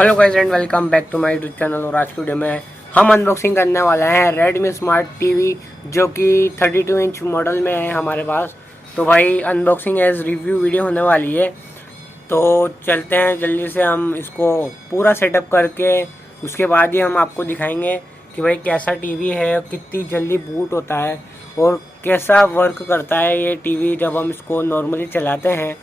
Hello guys and welcome back to my YouTube channel. और आज की वीडियो में हम अनबॉक्सिंग करने वाले हैं रेडमी स्मार्ट टीवी जो कि 32 इंच मॉडल में है हमारे पास। तो भाई अनबॉक्सिंग एज रिव्यू वीडियो होने वाली है, तो चलते हैं जल्दी से हम इसको पूरा सेटअप करके उसके बाद ही हम आपको दिखाएंगे कि भाई कैसा टीवी है, कितनी जल्दी बूट होता है और कैसा वर्क करता है ये टीवी जब हम इसको नॉर्मली चलाते हैं,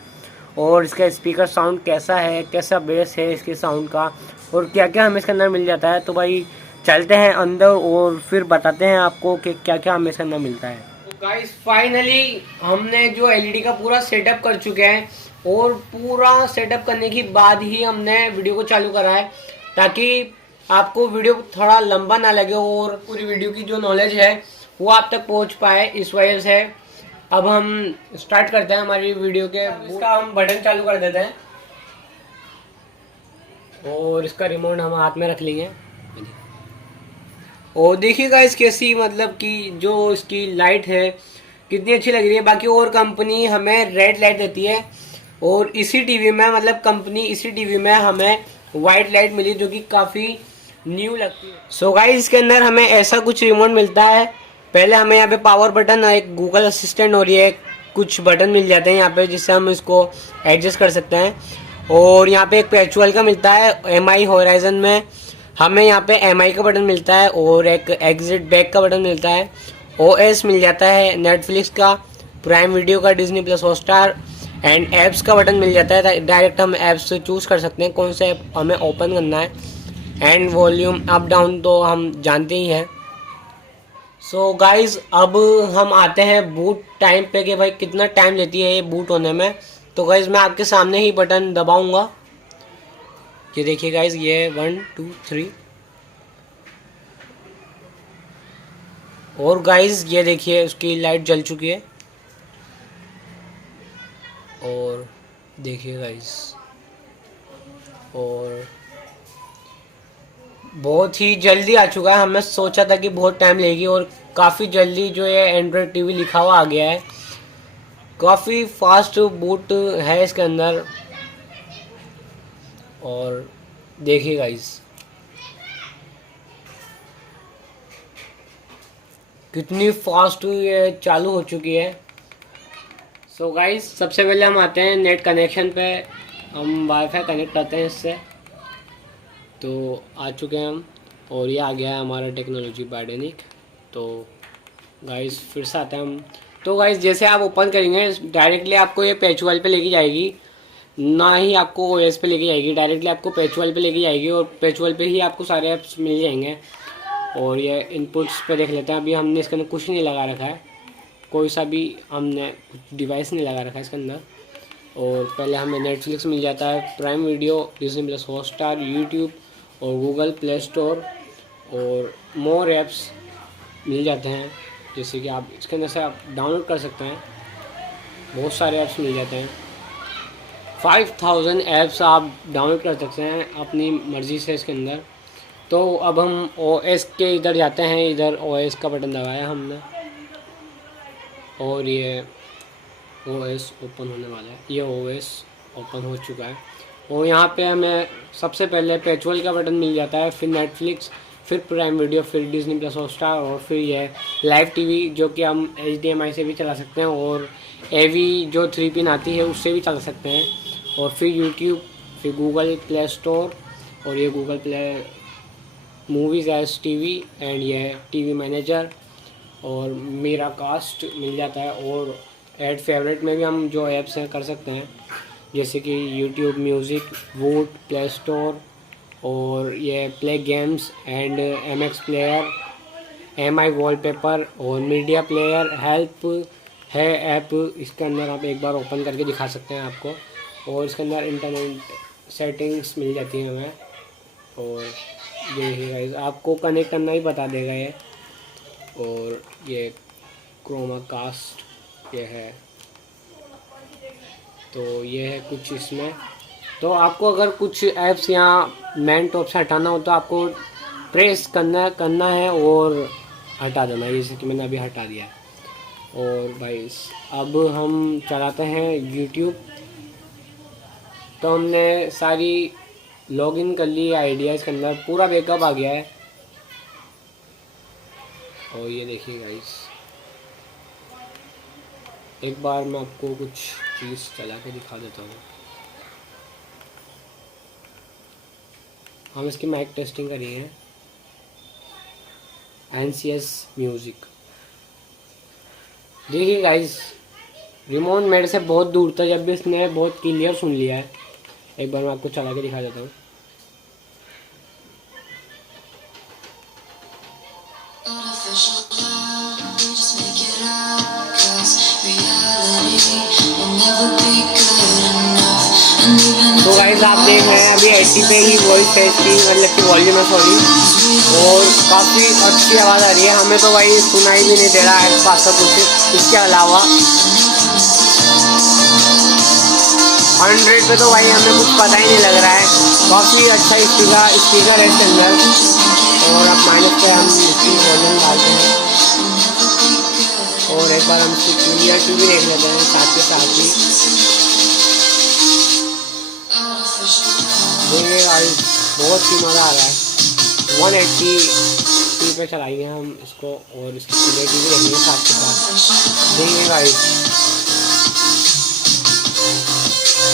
और इसका स्पीकर साउंड कैसा है, कैसा बेस है इसके साउंड का, और क्या क्या हमें इसके अंदर मिल जाता है। तो भाई चलते हैं अंदर और फिर बताते हैं आपको कि क्या क्या हमें इसके अंदर मिलता है। तो गाइस फाइनली हमने जो एलईडी का पूरा सेटअप कर चुके हैं और पूरा सेटअप करने के बाद ही हमने वीडियो को चालू करा है ताकि आपको वीडियो थोड़ा लंबा ना लगे और पूरी वीडियो की जो नॉलेज है वो आप तक पहुंच पाए। इस वजह से अब हम स्टार्ट करते हैं हमारी वीडियो के। इसका हम बटन चालू कर देते हैं और इसका रिमोट हम हाथ में रख लेंगे। और देखिएगा इस कैसी मतलब कि जो इसकी लाइट है कितनी अच्छी लग रही है। बाकी और कंपनी हमें रेड लाइट देती है और इसी टीवी में मतलब कंपनी इसी टीवी में हमें वाइट लाइट मिली जो कि काफ़ी न्यू लगती है। सो गाइस इसके अंदर हमें ऐसा कुछ रिमोट मिलता है। पहले हमें यहाँ पे पावर बटन, एक गूगल असिस्टेंट और ये कुछ बटन मिल जाते हैं यहाँ पे जिससे हम इसको एडजस्ट कर सकते हैं। और यहाँ पे एक पैचुअल का मिलता है एमआई होराइजन में, हमें यहाँ पे एमआई का बटन मिलता है और एक एग्जिट बैक का बटन मिलता है। ओएस मिल जाता है नेटफ्लिक्स का, प्राइम वीडियो का, Disney plus Hotstar and apps का बटन मिल जाता है। डायरेक्ट हम ऐप्स से चूज़ कर सकते हैं कौन सा ऐप हमें ओपन करना है। एंड वॉल्यूम अप डाउन तो हम जानते ही हैं। सो गाइज अब हम आते हैं बूट टाइम पे कि भाई कितना टाइम लेती है ये बूट होने में। तो गाइज मैं आपके सामने ही बटन दबाऊंगा, ये देखिए गाइज, ये 1 2 3 और गाइज ये देखिए उसकी लाइट जल चुकी है। और देखिए गाइज, और बहुत ही जल्दी आ चुका है। हमें सोचा था कि बहुत टाइम लगेगी और काफ़ी जल्दी जो ये एंड्रॉयड टीवी लिखा हुआ आ गया है। काफ़ी फास्ट बूट है इसके अंदर। और देखिए गाइस कितनी फास्ट ये चालू हो चुकी है। सो गाइस सबसे पहले हम आते हैं नेट कनेक्शन पे, हम वाईफाई कनेक्ट करते हैं इससे। तो आ चुके हैं हम और ये आ गया है हमारा टेक्नोलॉजी बायडेनिक। तो गाइस फिर से आते हैं हम। तो गाइस जैसे आप ओपन करेंगे डायरेक्टली आपको ये पैचुअल पे लेके जाएगी, ना ही आपको ओएस पे लेके जाएगी, डायरेक्टली आपको पैचुअल पे लेके जाएगी और पैचुअल पे ही आपको सारे ऐप्स मिल जाएंगे। और ये इनपुट्स पे देख लेते हैं। अभी हमने इसके अंदर कुछ नहीं लगा रखा है, कोई सा भी हमने डिवाइस नहीं लगा रखा है इसके अंदर। और पहले हमें नेटफ्लिक्स मिल जाता है, prime video, Disney plus Hotstar, YouTube और गूगल प्ले स्टोर और मोर ऐप्स मिल जाते हैं, जैसे कि आप इसके अंदर से आप डाउनलोड कर सकते हैं। बहुत सारे ऐप्स मिल जाते हैं, 5000 ऐप्स आप डाउनलोड कर सकते हैं अपनी मर्ज़ी से इसके अंदर। तो अब हम ओएस के इधर जाते हैं, इधर ओएस का बटन दबाया हमने और ये ओएस ओपन होने वाला है। ये ओएस ओपन हो चुका है और यहाँ पे हमें सबसे पहले पैचुअल का बटन मिल जाता है, फिर नेटफ्लिक्स, फिर प्राइम वीडियो, फिर डिज्नी प्लस हॉटस्टार और फिर ये लाइव टीवी जो कि हम HDMI से भी चला सकते हैं और AV जो 3 पिन आती है उससे भी चला सकते हैं। और फिर यूट्यूब, फिर गूगल प्ले स्टोर और ये Google play movies as TV and ये टीवी मैनेजर और मेरा कास्ट मिल जाता है। और ऐड फेवरेट में भी हम जो ऐप्स हैं कर सकते हैं, जैसे कि यूट्यूब म्यूज़िक, वूट, प्ले स्टोर और ये play games and MX player, MI wallpaper और मीडिया प्लेयर हेल्प है ऐप। इसके अंदर आप एक बार ओपन करके दिखा सकते हैं आपको। और इसके अंदर इंटरनेट सेटिंग्स मिल जाती हैं हमें। और देखिए गाइस आपको कनेक्ट करना ही बता देगा ये। और ये क्रोमा कास्ट ये है, तो ये है कुछ इसमें। तो आपको अगर कुछ ऐप्स यहाँ मेन टॉप से हटाना हो तो आपको प्रेस करना है और हटा देना है, जैसे कि मैंने अभी हटा दिया है। और भाई अब हम चलाते हैं यूट्यूब। तो हमने सारी लॉगिन कर ली आइडिया, इसके अंदर पूरा बैकअप आ गया है। और ये देखिए गाइस, एक बार मैं आपको कुछ चीज़ चला के दिखा देता हूँ। हम इसकी माइक टेस्टिंग करेंगे, NCS म्यूज़िक। देखिए गाइस, रिमोट मेरे से बहुत दूर था, जब भी इसने बहुत क्लियर सुन लिया है। एक बार मैं आपको चला के दिखा देता हूँ। तो गाइस आप देख रहे हैं अभी 80 पे ही वॉइस है इसकी, मतलब कि वॉल्यूम है सॉरी, और काफ़ी अच्छी आवाज़ आ रही है। हमें तो भाई सुनाई भी नहीं दे रहा है पास का कुछ। इसके अलावा 100 पे तो भाई हमें कुछ पता ही नहीं लग रहा है। काफ़ी अच्छा स्पीकर है इसके अंदर। और अब माइनस पे हम इसकी वॉल्यूम डालते हैं और एक बार हम इसकी क्लियरिटी भी देख लेते हैं साथ के साथ ही। देखिए गाइस, बहुत ही मज़ा आ रहा है। 180 पे चलाएंगे हम इसको और इसकी क्लियरिटी भी देखेंगे साथ के साथ। देखिए गाइस,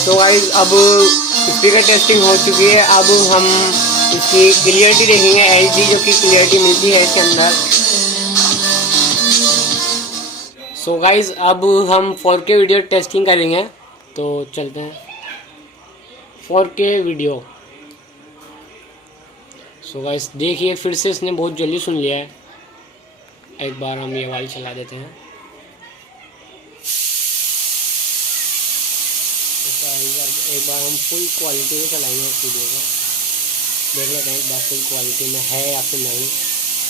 तो गाइस अब स्पीकर टेस्टिंग हो चुकी है। अब हम इसकी क्लियरिटी देखेंगे, HD जो कि क्लियरिटी मिलती है इसके अंदर। सो गाइस अब हम 4K वीडियो टेस्टिंग करेंगे, तो चलते हैं 4K वीडियो। सो गाइस देखिए, फिर से इसने बहुत जल्दी सुन लिया है। एक बार हम ये वाली चला देते हैं। एक बार हम फुल क्वालिटी में चलाएंगे इस वीडियो को, देख लेते हैं एक बार फुल क्वालिटी में है या फिर नहीं।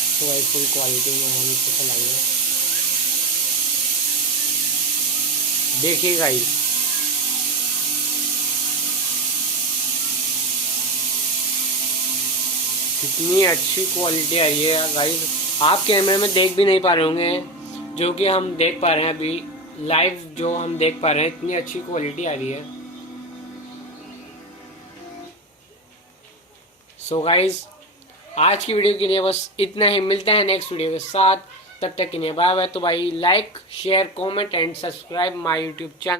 तो भाई फुल क्वालिटी में हम इसे चलाएंगे। देखिए गाइस, कितनी अच्छी क्वालिटी आई है गाइस। आप कैमरे में देख भी नहीं पा रहे होंगे, जो कि हम देख पा रहे हैं अभी लाइव, जो हम देख पा रहे हैं, इतनी अच्छी क्वालिटी आ रही है। सो गाइस आज की वीडियो के लिए बस इतना ही। मिलते हैं नेक्स्ट वीडियो के साथ, तब तक के लिए बाय बाय। तो भाई like share comment and subscribe my YouTube channel.